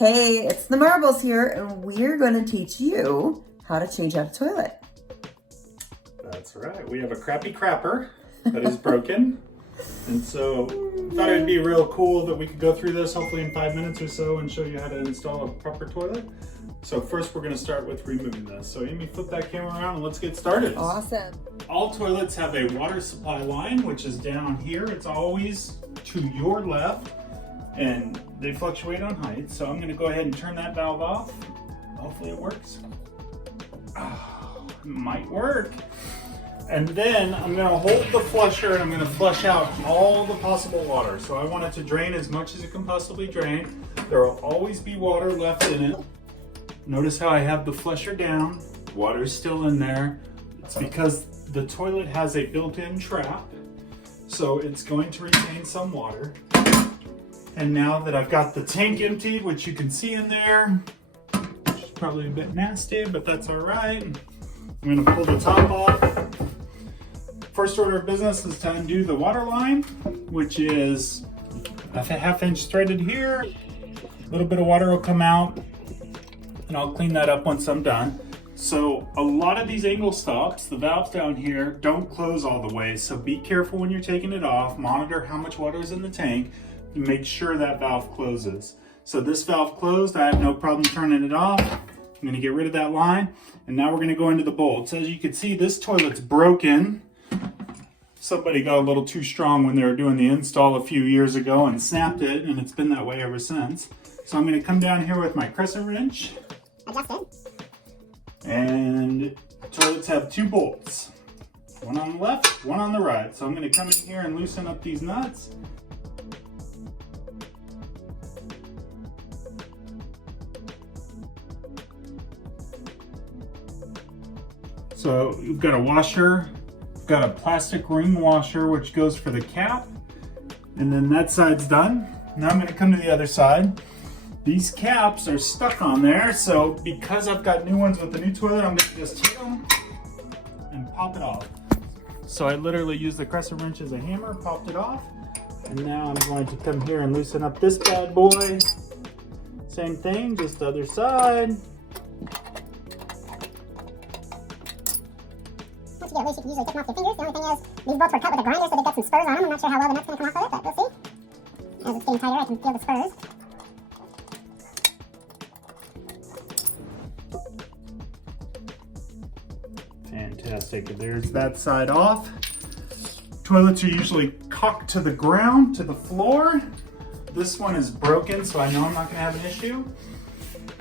Hey, it's the Marbles here, and we're going to teach you how to change out a toilet. That's right. We have a crappy crapper that is broken. And so I thought it'd be real cool that we could go through this hopefully in 5 minutes or so and show you how to install a proper toilet. So first we're going to start with removing this. So Amy, flip that camera around and let's get started. Awesome. All toilets have a water supply line, which is down here. It's always to your left and they fluctuate on height. So I'm going to go ahead and turn that valve off. Hopefully it works. Oh, it might work. And then I'm going to hold the flusher and I'm going to flush out all the possible water. So I want it to drain as much as it can possibly drain. There will always be water left in it. Notice how I have the flusher down. Water's still in there. It's because the toilet has a built-in trap. So it's going to retain some water. And now that I've got the tank emptied, which you can see in there, which is probably a bit nasty, but that's all right. I'm going to pull the top off. First order of business is to undo the water line, which is a half-inch threaded here. A little bit of water will come out, and I'll clean that up once I'm done. So a lot of these angle stops, the valves down here, don't close all the way. So be careful when you're taking it off. Monitor how much water is in the tank and make sure that valve closes. So this valve closed, I have no problem turning it off. I'm going to get rid of that line, and now we're going to go into the bolts. As you can see, this toilet's broken. Somebody got a little too strong when they were doing the install a few years ago and snapped it, and it's been that way ever since. So I'm going to come down here with my Crescent wrench. Adjust it. And toilets have 2 bolts. One on the left, one on the right. So I'm going to come in here and loosen up these nuts. So you've got a washer, you've got a plastic ring washer which goes for the cap, and then that side's done. Now I'm going to come to the other side. These caps are stuck on there, so because I've got new ones with the new toilet, I'm going to just hit them and pop it off. So I literally used the Crescent wrench as a hammer, popped it off, and now I'm going to come here and loosen up this bad boy. Same thing, just the other side. Once you get loose, you can usually take them off your fingers. The only thing is, these bolts were cut with a grinder, so they've got some spurs on them. I'm not sure how well the nut's going to come off of it, but we'll see. As it's getting tighter, I can feel the spurs. Fantastic. There's that side off. Toilets are usually cocked to the ground, to the floor. This one is broken, so I know I'm not going to have an issue.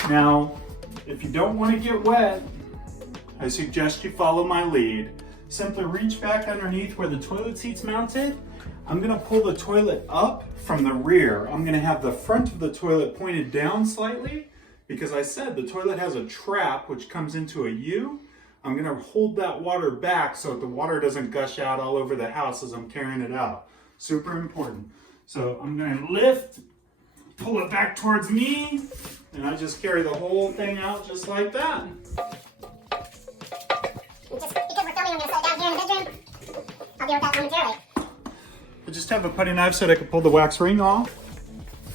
Now, if you don't want to get wet, I suggest you follow my lead. Simply reach back underneath where the toilet seat's mounted. I'm going to pull the toilet up from the rear. I'm going to have the front of the toilet pointed down slightly because I said the toilet has a trap which comes into a U. I'm going to hold that water back so that the water doesn't gush out all over the house as I'm carrying it out. Super important. So I'm going to lift, pull it back towards me, and I just carry the whole thing out just like that. Just because we're filming, I'm going to set it down here in the bedroom. I'll deal with that momentarily. I just have a putty knife so that I can pull the wax ring off.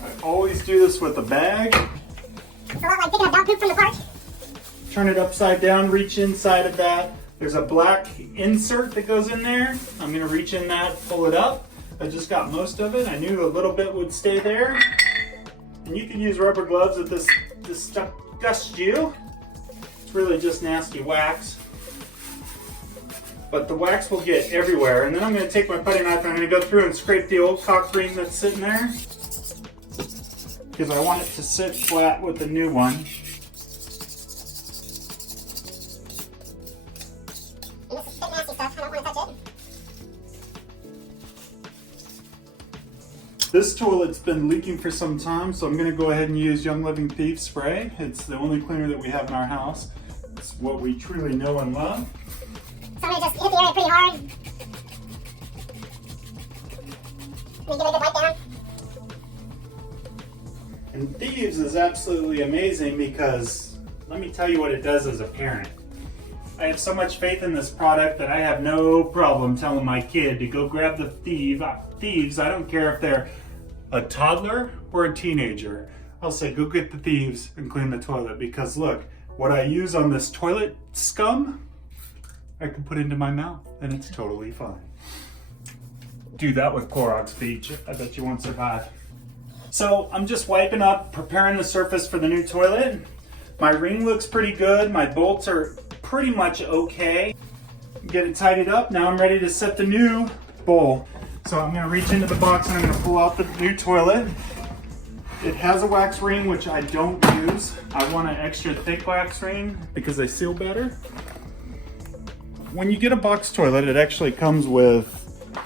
I always do this with a bag. It's a lot like picking up dog poop from the park. Turn it upside down, reach inside of that. There's a black insert that goes in there. I'm going to reach in that, pull it up. I just got most of it. I knew a little bit would stay there. And you can use rubber gloves if this stuff gusts you. It's really just nasty wax. But the wax will get everywhere. And then I'm going to take my putty knife and I'm going to go through and scrape the old caulk ring that's sitting there. Because I want it to sit flat with the new one. And this is thick, nasty stuff. I don't want to touch it. This toilet's been leaking for some time, so I'm going to go ahead and use Young Living Thieves spray. It's the only cleaner that we have in our house. It's what we truly know and love. So I'm going to just hit the area pretty hard. Let me give it a good wipe down. And Thieves is absolutely amazing because let me tell you what it does as a parent. I have so much faith in this product that I have no problem telling my kid to go grab the Thieves. I don't care if they're a toddler or a teenager. I'll say go get the thieves and clean the toilet, because look, what I use on this toilet scum, I can put into my mouth and it's totally fine. Do that with Clorox bleach, I bet you won't survive. So I'm just wiping up, preparing the surface for the new toilet. My ring looks pretty good. My bolts are pretty much okay. Get it tidied up. Now I'm ready to set the new bowl. So I'm gonna reach into the box and I'm gonna pull out the new toilet. It has a wax ring, which I don't use. I want an extra thick wax ring because they seal better. When you get a box toilet, it actually comes with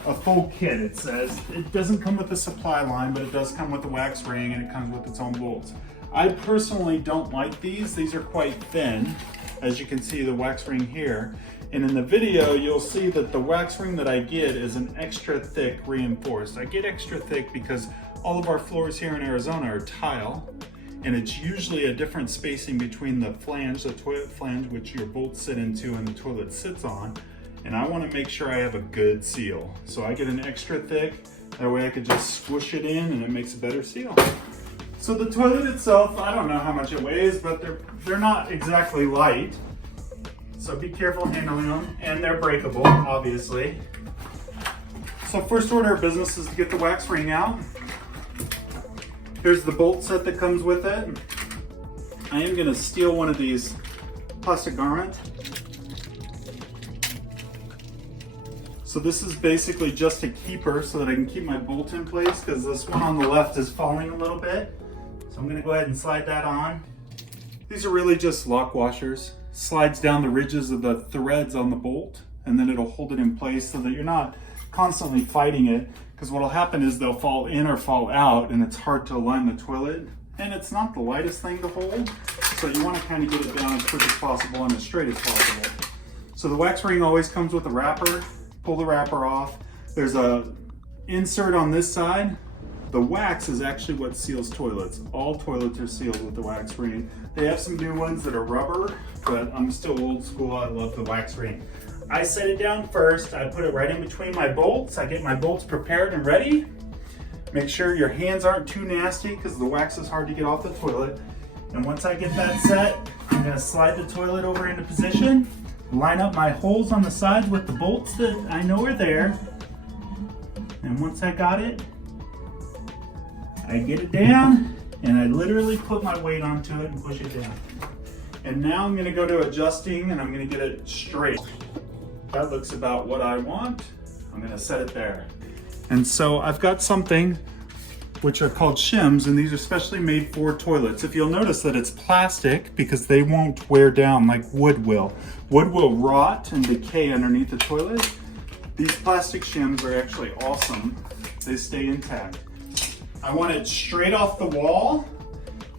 a full kit. It says it doesn't come with a supply line, but it does come with a wax ring and it comes with its own bolts. I personally don't like these. These are quite thin, as you can see the wax ring here. And in the video, you'll see that the wax ring that I get is an extra thick reinforced. I get extra thick because all of our floors here in Arizona are tile, and it's usually a different spacing between the flange, the toilet flange, which your bolts sit into and the toilet sits on. And I want to make sure I have a good seal. So I get an extra thick, that way I could just squish it in and it makes a better seal. So the toilet itself, I don't know how much it weighs, but they're not exactly light. So be careful handling them, and they're breakable, obviously. So first order of business is to get the wax ring out. Here's the bolt set that comes with it. I am gonna steal one of these plastic garments. So this is basically just a keeper so that I can keep my bolt in place, because this one on the left is falling a little bit. So I'm gonna go ahead and slide that on. These are really just lock washers. Slides down the ridges of the threads on the bolt, and then it'll hold it in place so that you're not constantly fighting it, because what'll happen is they'll fall in or fall out and it's hard to align the toilet. And it's not the lightest thing to hold, so you wanna kind of get it down as quick as possible and as straight as possible. So the wax ring always comes with a wrapper. Pull the wrapper off. There's a insert on this side. The wax is actually what seals toilets. All toilets are sealed with the wax ring. They have some new ones that are rubber, but I'm still old school. I love the wax ring. I set it down first. I put it right in between my bolts. I get my bolts prepared and ready. Make sure your hands aren't too nasty because the wax is hard to get off the toilet. And once I get that set, I'm gonna slide the toilet over into position, line up my holes on the sides with the bolts that I know are there. And once I got it, I get it down and I literally put my weight onto it and push it down. And now I'm gonna go to adjusting and I'm gonna get it straight. That looks about what I want. I'm gonna set it there. And so I've got something which are called shims, and these are specially made for toilets. If you'll notice that it's plastic because they won't wear down like wood will. Wood will rot and decay underneath the toilet. These plastic shims are actually awesome. They stay intact. I want it straight off the wall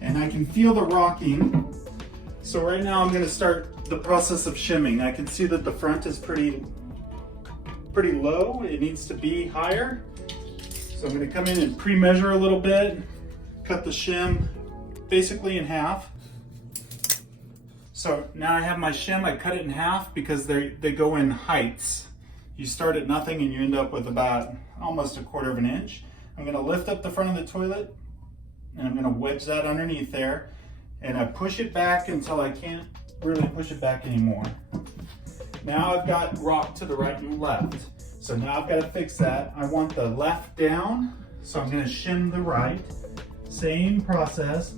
and I can feel the rocking. So right now I'm gonna start the process of shimming. I can see that the front is pretty low. It needs to be higher. So I'm gonna come in and pre-measure a little bit, cut the shim basically in half. So now I have my shim, I cut it in half because they go in heights. You start at nothing and you end up with about almost 1/4 of an inch. I'm gonna lift up the front of the toilet and I'm gonna wedge that underneath there, and I push it back until I can't really push it back anymore. Now I've got rock to the right and left. So now I've got to fix that. I want the left down, so I'm gonna shim the right. Same process.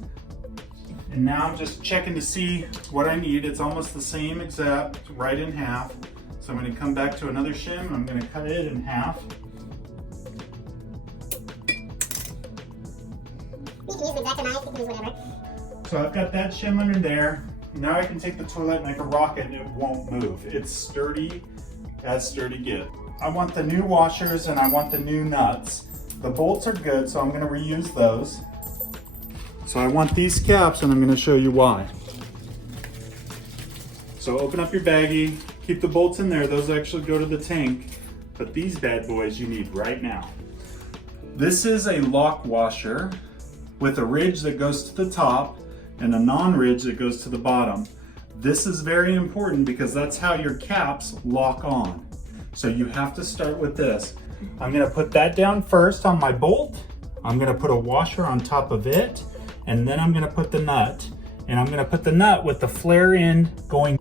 And now I'm just checking to see what I need. It's almost the same exact, right in half. So I'm gonna come back to another shim and I'm gonna cut it in half. You can use an X-Acto knife, you can use whatever. So I've got that shim under there. Now I can take the toilet and I can rock it and it won't move. It's sturdy as sturdy gets. I want the new washers and I want the new nuts. The bolts are good, so I'm gonna reuse those. So I want these caps and I'm gonna show you why. So open up your baggie, keep the bolts in there. Those actually go to the tank, but these bad boys you need right now. This is a lock washer with a ridge that goes to the top and a non-ridge that goes to the bottom. This is very important because that's how your caps lock on. So you have to start with this. I'm gonna put that down first on my bolt. I'm gonna put a washer on top of it, and then I'm gonna put the nut. And I'm gonna put the nut with the flare end going.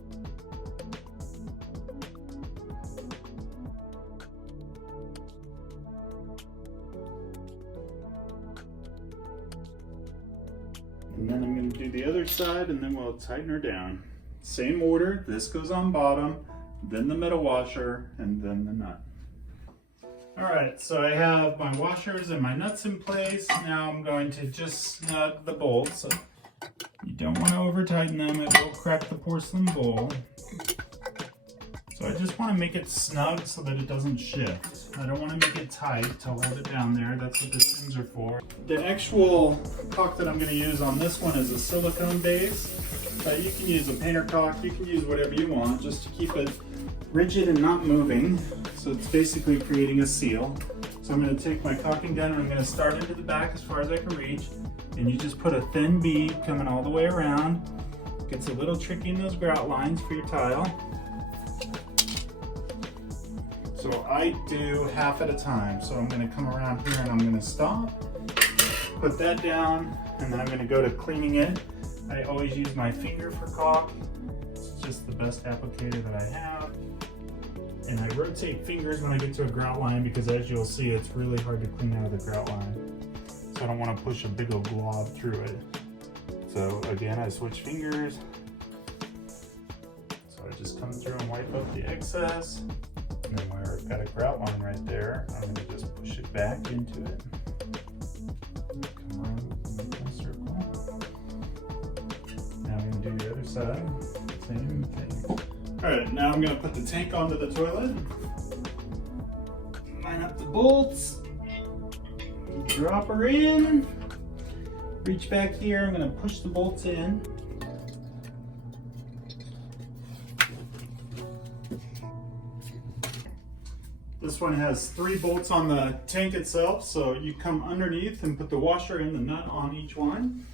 And then I'm going to do the other side, and then we'll tighten her down. Same order, this goes on bottom, then the middle washer, and then the nut. All right, so I have my washers and my nuts in place. Now I'm going to just snug the bolts. You don't want to over tighten them, it will crack the porcelain bowl. So I just want to make it snug so that it doesn't shift. I don't want to make it tight to hold it down there. That's what the pins are for. The actual caulk that I'm going to use on this one is a silicone base. You can use a painter caulk, you can use whatever you want just to keep it rigid and not moving. So it's basically creating a seal. So I'm going to take my caulking gun and I'm going to start into the back as far as I can reach. And you just put a thin bead coming all the way around. Gets a little tricky in those grout lines for your tile. So I do half at a time. So I'm going to come around here and I'm going to stop, put that down, and then I'm going to go to cleaning it. I always use my finger for caulk. It's just the best applicator that I have. And I rotate fingers when I get to a grout line because, as you'll see, it's really hard to clean out of the grout line. So I don't want to push a big old glob through it. So again, I switch fingers. So I just come through and wipe up the excess. And then where I've got a grout line right there, I'm going to just push it back into it. Come around in a circle. Now I'm going to do the other side. Same thing. Alright, now I'm going to put the tank onto the toilet. Line up the bolts. Drop her in. Reach back here. I'm going to push the bolts in. This one has 3 bolts on the tank itself, so you come underneath and put the washer and the nut on each one.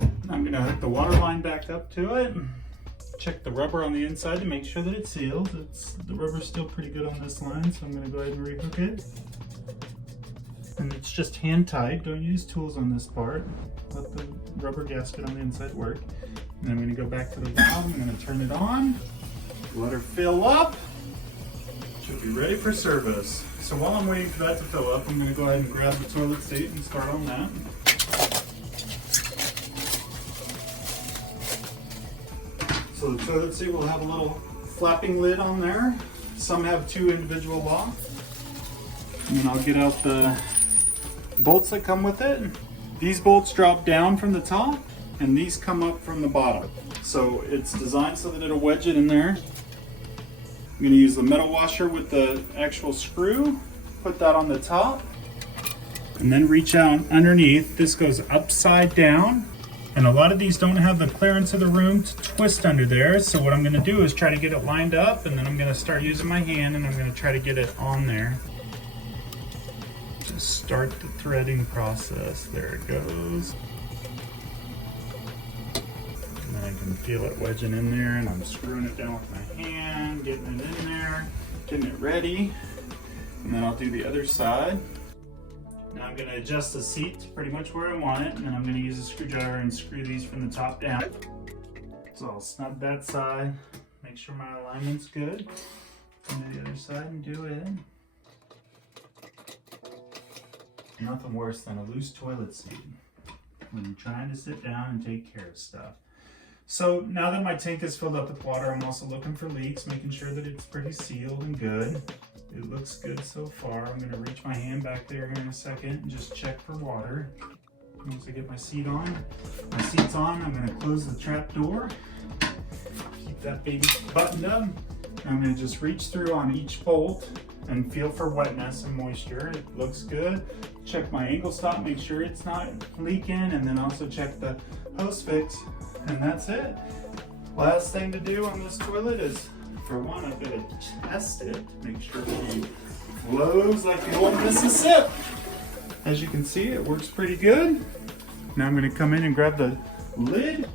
And I'm going to hook the water line back up to it. Check the rubber on the inside to make sure that it seals. The rubber's still pretty good on this line, so I'm going to go ahead and rehook it. And it's just hand tight. Don't use tools on this part. Let the rubber gasket on the inside work. And I'm going to go back to the valve. I'm going to turn it on. Let her fill up. Should be ready for service. So while I'm waiting for that to fill up, I'm going to go ahead and grab the toilet seat and start on that. So the toilet seat will have a little flapping lid on there. Some have 2 individual locks. And then I'll get out the bolts that come with it. These bolts drop down from the top and these come up from the bottom. So it's designed so that it'll wedge it in there. I'm going to use the metal washer with the actual screw, put that on the top, and then reach out underneath. This goes upside down, and a lot of these don't have the clearance of the room to twist under there, so what I'm going to do is try to get it lined up, and then I'm going to start using my hand and I'm going to try to get it on there. Just start the threading process. There it goes. I can feel it wedging in there, and I'm screwing it down with my hand, getting it in there, getting it ready, and then I'll do the other side. Now I'm going to adjust the seat to pretty much where I want it, and then I'm going to use a screwdriver and screw these from the top down. So I'll snug that side, make sure my alignment's good, and do the other side and do it. Nothing worse than a loose toilet seat when you're trying to sit down and take care of stuff. So now that my tank is filled up with water, I'm also looking for leaks, making sure that it's pretty sealed and good. It looks good so far. I'm going to reach my hand back there here in a second and just check for water. Once I get my seat's on, I'm going to close the trap door. Keep that baby buttoned up. I'm going to just reach through on each bolt and feel for wetness and moisture. It looks good. Check my angle stop, make sure it's not leaking, and then also check the hose fix. And that's it. Last thing to do on this toilet is, for one, I've got to test it, make sure it flows like the old Mississippi. As you can see, it works pretty good. Now I'm going to come in and grab the lid.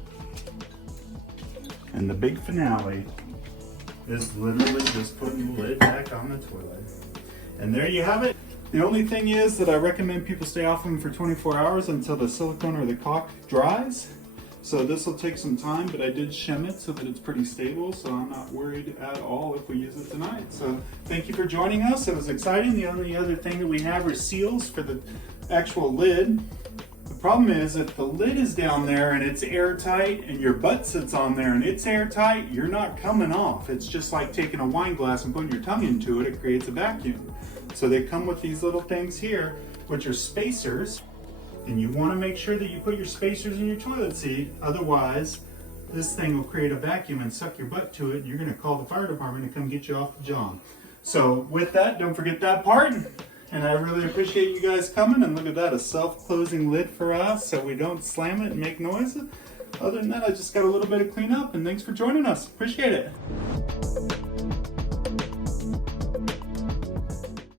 And the big finale is literally just putting the lid back on the toilet. And there you have it. The only thing is that I recommend people stay off them for 24 hours until the silicone or the caulk dries. So this will take some time, but I did shim it so that it's pretty stable, so I'm not worried at all if we use it tonight. So thank you for joining us. It was exciting. The only other thing that we have are seals for the actual lid. The problem is if the lid is down there and it's airtight and your butt sits on there and it's airtight, you're not coming off. It's just like taking a wine glass and putting your tongue into it. It creates a vacuum. So they come with these little things here, which are spacers. And you want to make sure that you put your spacers in your toilet seat. Otherwise, this thing will create a vacuum and suck your butt to it. And you're going to call the fire department to come get you off the job. So with that, don't forget that part. And I really appreciate you guys coming. And look at that, a self-closing lid for us so we don't slam it and make noise. Other than that, I just got a little bit of cleanup. And thanks for joining us. Appreciate it.